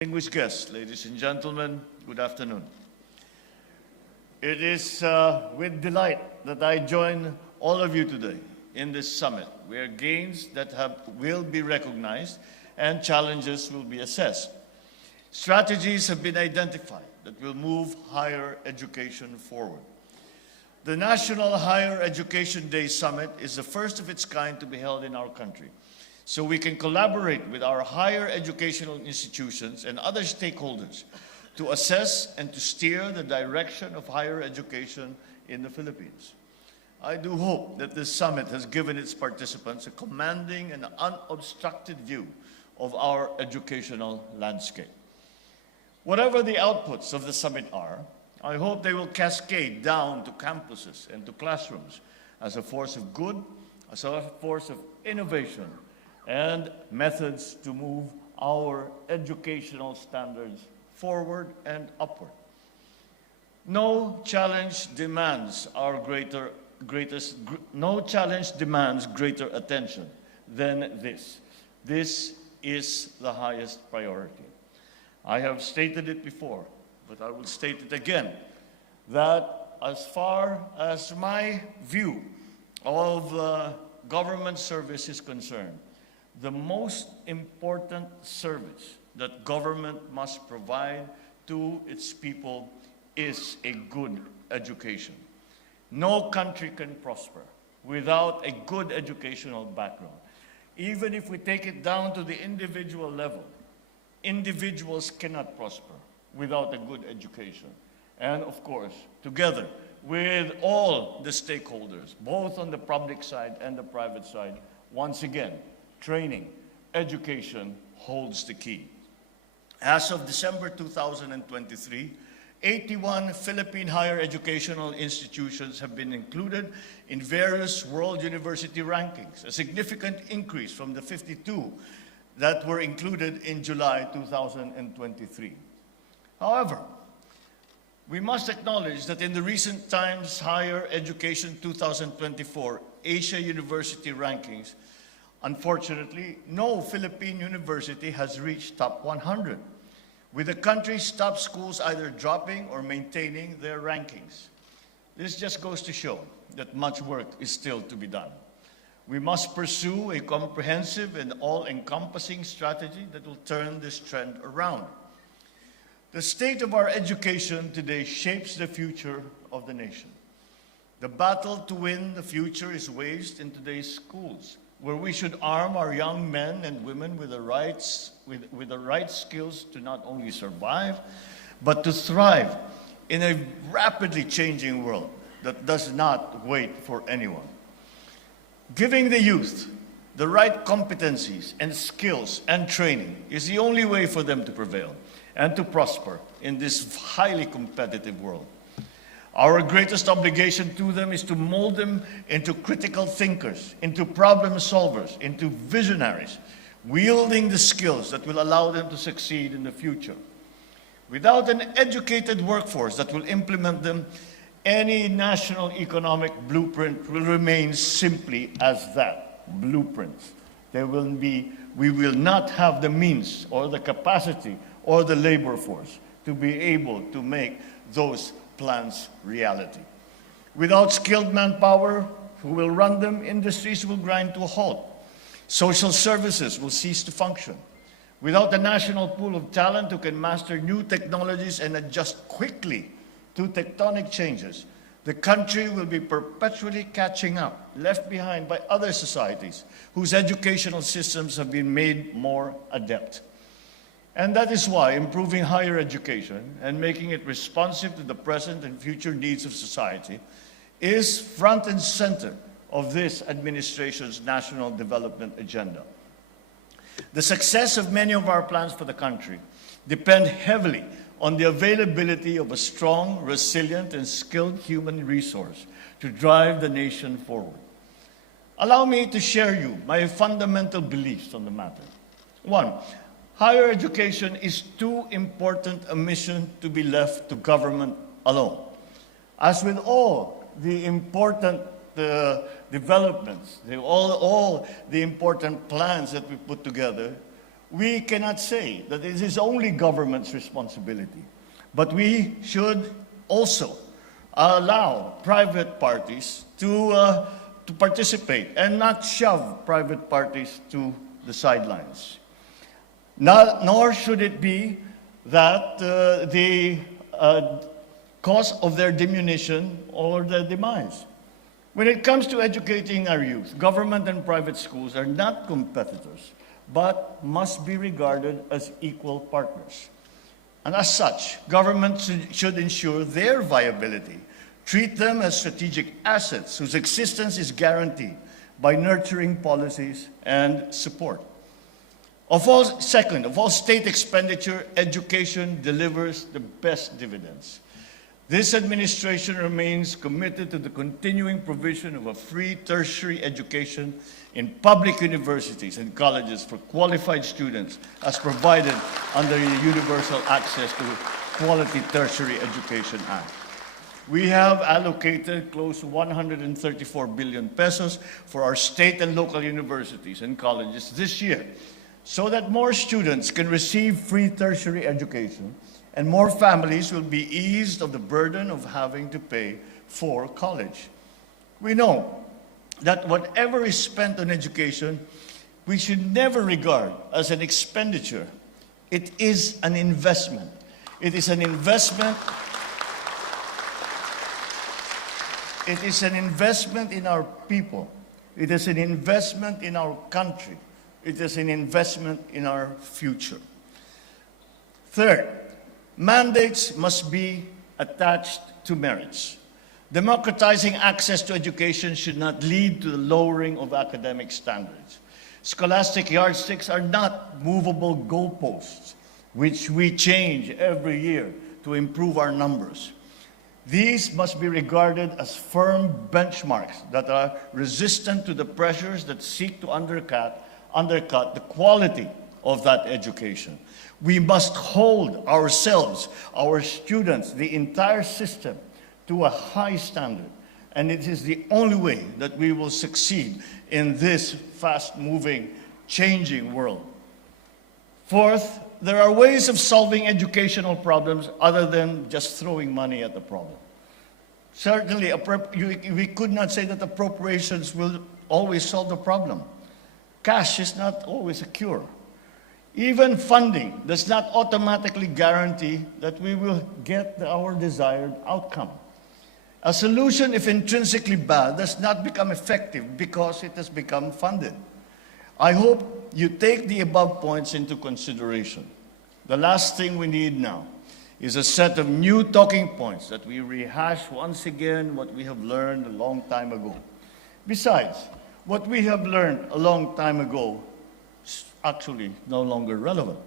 Distinguished guests, ladies and gentlemen, good afternoon. It is with delight that I join all of you today in this summit, where gains that will be recognized and challenges will be assessed. Strategies have been identified that will move higher education forward. The National Higher Education Day Summit is the first of its kind to be held in our country, so we can collaborate with our higher educational institutions and other stakeholders to assess and to steer the direction of higher education in the Philippines. I do hope that this summit has given its participants a commanding and unobstructed view of our educational landscape. Whatever the outputs of the summit are, I hope they will cascade down to campuses and to classrooms as a force of good, as a force of innovation, and methods to move our educational standards forward and upward. No challenge demands greater attention than this. This is the highest priority. I have stated it before, but I will state it again, that as far as my view of government service is concerned, the most important service that government must provide to its people is a good education. No country can prosper without a good educational background. Even if we take it down to the individual level, individuals cannot prosper without a good education. And of course, together with all the stakeholders, both on the public side and the private side, once again, training, education holds the key. As of December 2023, 81 Philippine higher educational institutions have been included in various world university rankings, a significant increase from the 52 that were included in July 2023. However, we must acknowledge that in the recent Times Higher Education 2024 Asia University rankings, unfortunately, no Philippine university has reached top 100, with the country's top schools either dropping or maintaining their rankings. This just goes to show that much work is still to be done. We must pursue a comprehensive and all-encompassing strategy that will turn this trend around. The state of our education today shapes the future of the nation. The battle to win the future is waged in today's schools, where we should arm our young men and women with the right skills to not only survive, but to thrive in a rapidly changing world that does not wait for anyone. Giving the youth the right competencies and skills and training is the only way for them to prevail and to prosper in this highly competitive world. Our greatest obligation to them is to mold them into critical thinkers, into problem solvers, into visionaries, wielding the skills that will allow them to succeed in the future. Without an educated workforce that will implement them, any national economic blueprint will remain simply as that, blueprints. We will not have the means or the capacity or the labor force to be able to make those plans reality. Without skilled manpower who will run them, industries will grind to a halt. Social services will cease to function. Without a national pool of talent who can master new technologies and adjust quickly to tectonic changes, the country will be perpetually catching up, left behind by other societies whose educational systems have been made more adept. And that is why improving higher education and making it responsive to the present and future needs of society is front and center of this administration's national development agenda. The success of many of our plans for the country depend heavily on the availability of a strong, resilient, and skilled human resource to drive the nation forward. Allow me to share you my fundamental beliefs on the matter. One, higher education is too important a mission to be left to government alone. As with all the important developments, all the important plans that we put together, we cannot say that it is only government's responsibility, but we should also allow private parties to participate and not shove private parties to the sidelines. Nor should it be that the cause of their diminution or their demise. When it comes to educating our youth, government and private schools are not competitors, but must be regarded as equal partners. And as such, government should ensure their viability, treat them as strategic assets whose existence is guaranteed by nurturing policies and support. Second, of all state expenditure, education delivers the best dividends. This administration remains committed to the continuing provision of a free tertiary education in public universities and colleges for qualified students as provided under the Universal Access to Quality Tertiary Education Act. We have allocated close to 134 billion pesos for our state and local universities and colleges this year so that more students can receive free tertiary education and more families will be eased of the burden of having to pay for college. We know that whatever is spent on education, we should never regard as an expenditure. It is an investment. It is an investment. It is an investment in our people. It is an investment in our country. It is an investment in our future. Third, mandates must be attached to merits. Democratizing access to education should not lead to the lowering of academic standards. Scholastic yardsticks are not movable goalposts, which we change every year to improve our numbers. These must be regarded as firm benchmarks that are resistant to the pressures that seek to undercut the quality of that education. We must hold ourselves, our students, the entire system to a high standard. And it is the only way that we will succeed in this fast-moving, changing world. Fourth, there are ways of solving educational problems other than just throwing money at the problem. Certainly, we could not say that appropriations will always solve the problem. Cash is not always a cure. Even funding does not automatically guarantee that we will get our desired outcome. A solution, if intrinsically bad, does not become effective because it has become funded. I hope you take the above points into consideration. The last thing we need now is a set of new talking points that we rehash once again what we have learned a long time ago. Besides, what we have learned a long time ago is actually no longer relevant.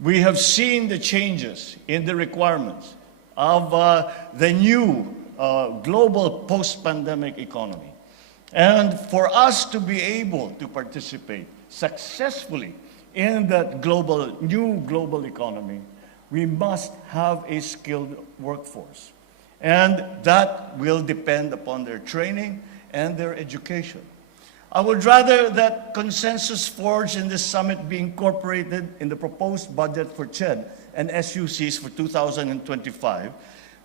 We have seen the changes in the requirements of the new global post-pandemic economy. And for us to be able to participate successfully in that new global economy, we must have a skilled workforce. And that will depend upon their training and their education. I would rather that consensus forged in this summit be incorporated in the proposed budget for CHED and SUCs for 2025,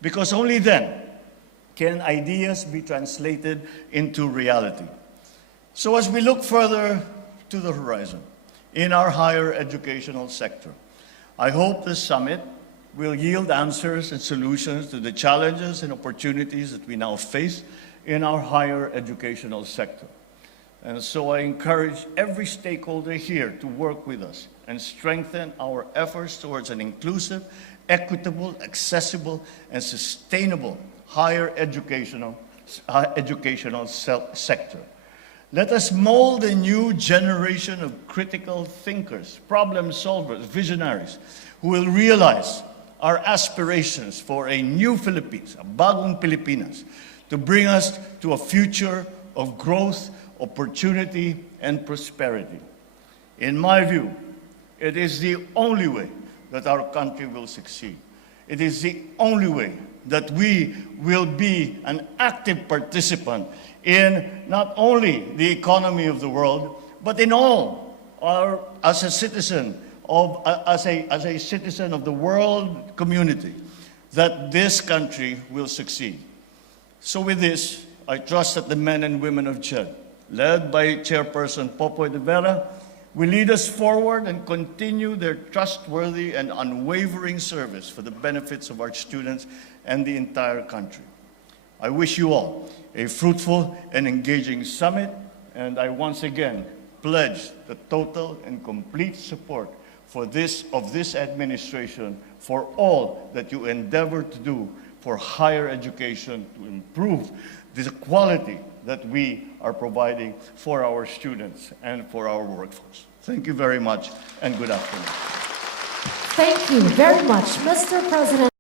because only then can ideas be translated into reality. So as we look further to the horizon in our higher educational sector, I hope this summit will yield answers and solutions to the challenges and opportunities that we now face in our higher educational sector. And so I encourage every stakeholder here to work with us and strengthen our efforts towards an inclusive, equitable, accessible, and sustainable higher educational sector. Let us mold a new generation of critical thinkers, problem solvers, visionaries, who will realize our aspirations for a new Philippines, a bagong Pilipinas, to bring us to a future of growth, opportunity, and prosperity. In my view, it is the only way that our country will succeed. It is the only way that we will be an active participant in not only the economy of the world, but in all as a citizen as a citizen of the world community, that this country will succeed. So with this, I trust that the men and women of CHED, led by Chairperson Popoy de Vera, will lead us forward and continue their trustworthy and unwavering service for the benefits of our students and the entire country. I wish you all a fruitful and engaging summit, and I once again pledge the total and complete support of this administration for all that you endeavor to do for higher education to improve the quality that we are providing for our students and for our workforce. Thank you very much, and good afternoon. Thank you very much, Mr. President.